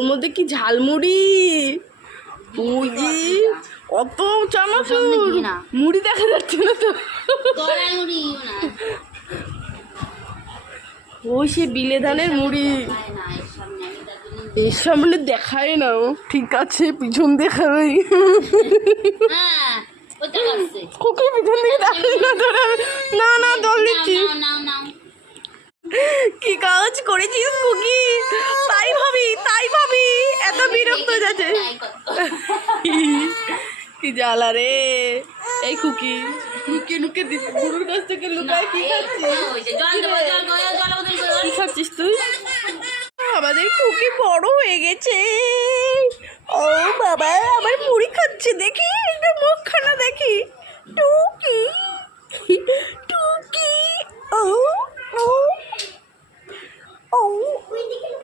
ওর মধ্যে কি ঝালমুড়ি, মুড়ি, অত চানাচুর, মুড়ি দেখা যাচ্ছে না তো। ওই সে বিলে ধানের মুড়ি, এর সামনে দেখায় না। ঠিক আছে, পিছন দেখাই। খুকি পিছন দিকে দেখাই না তোরা। না না, দল দিচ্ছি। কি কাজ করেছিস খুকি? তাই ভাবি এত বিরক্ত যাচ্ছে। কি জ্বালা রে এই খুকি। লুকিয়ে লুকিয়ে গুরুর কাছ থেকে লুকায় কি খাচ্ছিস তুই? আমাদের খুকি বড় হয়ে গেছে। ও বাবা, আবার মুড়ি খাচ্ছে, দেখি একটা মুখখানা দেখি।